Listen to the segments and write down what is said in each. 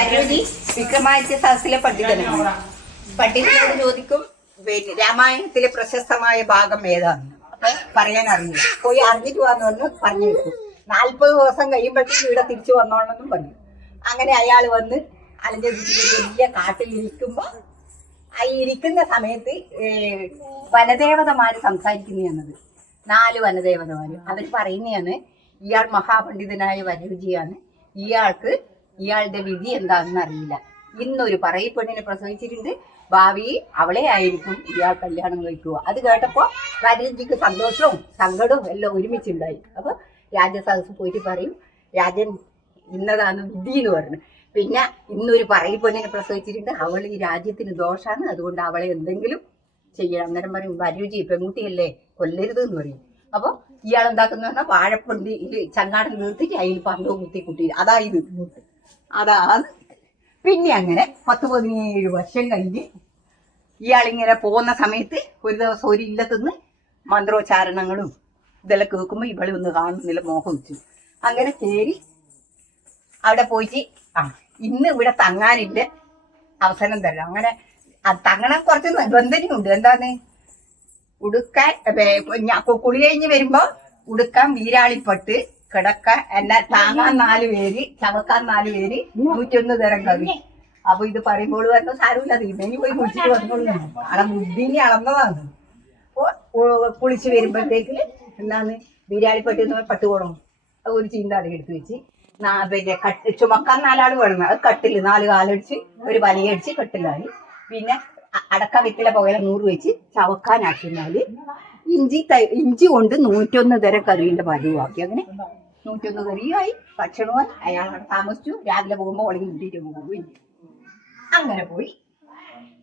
വരൂരി വിക്രമാദിത്യ സഹസിലെ പണ്ഡിതനാണ് പണ്ഡിതനോട് ചോദിക്കും പിന്നെ രാമായണത്തിലെ പ്രശസ്തമായ ഭാഗം ഏതാണ്? പറയാൻ അറിയില്ല പോയി അറിഞ്ഞിട്ട് വന്നു പറഞ്ഞു വെക്കും നാൽപ്പത് ദിവസം കഴിയുമ്പോഴത്തേക്കും ഇവിടെ തിരിച്ചു വന്നോളെന്നും പറഞ്ഞു. അങ്ങനെ അയാൾ വന്ന് അലഞ്ഞ വലിയ കാട്ടിൽ ഇരിക്കുമ്പോ ആ ഇരിക്കുന്ന സമയത്ത് വനദേവതമാര് സംസാരിക്കുന്നതാണത് നാല് വനദേവതമാര്. അവർ പറയുന്നതാണ് ഇയാൾ മഹാപണ്ഡിതനായ വരരുചിയാണ്. ഇയാൾക്ക് ഇയാളുടെ വിധി എന്താണെന്ന് അറിയില്ല. ഇന്നൊരു പറയപ്പെണ്ണിനെ പ്രസവിച്ചിട്ടുണ്ട്. ഭാവി അവളെ ആയിരിക്കും ഇയാൾ കല്യാണം കഴിക്കുക. അത് കേട്ടപ്പോൾ രാജൻജിക്ക് സന്തോഷവും സങ്കടവും എല്ലാം ഒരുമിച്ചുണ്ടായി. അപ്പോൾ രാജസദസ് പോയിട്ട് പറയും രാജൻ ഇന്നതാണ് വിധി എന്ന് പറഞ്ഞു. പിന്നെ ഇന്നൊരു പറയപ്പെണ്ണിനെ പ്രസവിച്ചിട്ടുണ്ട്. അവൾ ഈ രാജ്യത്തിന് ദോഷാണ്. അതുകൊണ്ട് അവളെ എന്തെങ്കിലും ചെയ്യണം. അന്നേരം പറയും വരൂജി പെൺകുട്ടിയല്ലേ കൊല്ലരുത് എന്ന് പറയും. അപ്പൊ ഇയാൾ എന്താക്കുന്ന പറഞ്ഞാൽ വാഴപ്പണ്ടി ചങ്ങാടം നിർത്തിട്ട് അതിൽ പണ്ടോ കുത്തി കുട്ടി അതാ ഇത്. അതാണ് പിന്നെ അങ്ങനെ പത്ത് പതിനേഴ് വർഷം കഴിഞ്ഞ് ഇയാളിങ്ങനെ പോകുന്ന സമയത്ത് ഒരു ദിവസം ഒരു ഇല്ലത്തുനിന്ന് മന്ത്രോച്ചാരണങ്ങളും ഇതെല്ലാം കേൾക്കുമ്പോൾ ഇവളെ ഒന്ന് കാണുന്നില്ല മോഹം വെച്ചു. അങ്ങനെ കയറി അവിടെ പോയിട്ട് ആ ഇന്ന് ഇവിടെ തങ്ങാനില്ല. അവസരം തരാം. അങ്ങനെ തങ്ങണം കുറച്ച് നിബന്ധനയുണ്ട് എന്താണ്? ഉടുക്കാൻ കുളി കഴിഞ്ഞ് വരുമ്പോ ഉടുക്കാൻ വീരാളിപ്പട്ട് കിടക്കാൻ എന്നെ താങ്ങാൻ നാല് പേര് ചവക്കാൻ നാല് പേര് നൂറ്റൊന്ന് തരം കവി അപ്പൊ ഇത് പറയുമ്പോൾ വരുന്ന സാരമില്ല തീരുമാനി പോയി കുളിച്ചിട്ട് വന്നോളൂ. അവിടെ ബുദ്ധിനെ അളന്നതാണ്. അപ്പൊ കുളിച്ച് വരുമ്പോഴത്തേക്ക് എന്താണ് വീരാളിപ്പട്ട് എന്ന് പറഞ്ഞ പട്ട് കൊടണം അത് ഒരു ചീന്താടി എടുത്ത് വെച്ച്. നാ- പിന്നെ കട്ട് ചുമക്കാൻ നാലാൾ വേണം. അത് കട്ടിൽ നാല് കാലടിച്ച് ഒരു വലിയടിച്ച് കട്ടിലായി. പിന്നെ അടക്ക വിത്തില പുകയില നൂറ് വെച്ച് ചവക്കാനാക്കിയാൽ ഇഞ്ചി ത- ഇഞ്ചി കൊണ്ട് നൂറ്റൊന്ന് തരം കറിയുടെ പതിവാക്കി അങ്ങനെ നൂറ്റൊന്ന് കറിയായി ഭക്ഷണവും അയാൾ താമസിച്ചു. രാവിലെ പോകുമ്പോൾ ഒളങ്ങി കൂട്ടിയിട്ട് പോകും അങ്ങനെ പോയി.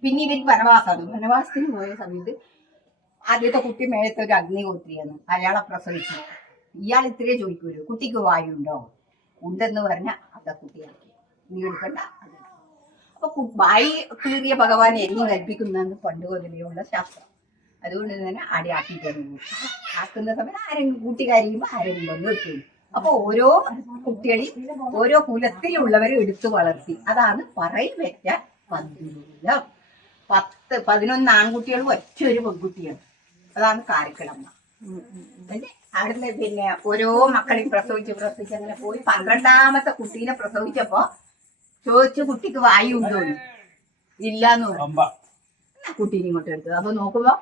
പിന്നെ ഇവർ വനവാസമാണ് വനവാസത്തിന് പോയ സമയത്ത് ആദ്യത്തെ കുട്ടി മേലത്തെ ഒരു അഗ്നിഹോത്രിയാണ് അയാളെ പ്രസവിച്ചു. ഇയാൾ ഇത്രേ ചോദിക്കൂലോ കുട്ടിക്ക് വായുണ്ടോ? ഉണ്ടെന്ന് പറഞ്ഞ അത കുട്ടിയാക്കി നീ എടുക്കണ്ട. അപ്പൊ വായി കീറിയ ഭഗവാൻ എന്നെ കൽപ്പിക്കുന്നതെന്ന് പണ്ട് മുതലെയുള്ള ശാസ്ത്രം. അതുകൊണ്ട് തന്നെ അടി ആക്കി തരുന്നു ആക്കുന്ന സമയത്ത് ആരെങ്കിലും കൂട്ടുകാരിയുമ്പോ ആരെങ്കിലും വന്ന് വെക്കും അപ്പൊ ഓരോ കുട്ടികളെയും ഓരോ കുലത്തിലുള്ളവരെ എടുത്തു വളർത്തി. അതാണ് പറയി വെച്ച പന്തിരൂലം പത്ത് പതിനൊന്ന് ആൺകുട്ടികളും ഒറ്റ ഒരു പെൺകുട്ടിയാണ്. അതാണ് കാരക്കിളമ്മ പിന്നെ അവിടുന്ന് പിന്നെ ഓരോ മക്കളെയും പ്രസവിച്ച് പ്രസവിച്ച് അങ്ങനെ പോയി. പന്ത്രണ്ടാമത്തെ കുട്ടീനെ പ്രസവിച്ചപ്പോ ചോദിച്ചു കുട്ടിക്ക് വായു ഉണ്ടോ? ഇല്ലാന്ന് പറഞ്ഞു. കുട്ടീനെ ഇങ്ങോട്ട് എടുത്തത് അപ്പൊ നോക്കുമ്പോ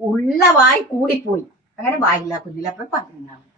ഉള്ള വായ് കൂടിപ്പോയി. അങ്ങനെ വായില്ലാക്കുന്നില്ല. അപ്പൊ പന്ത്രണ്ടാമത്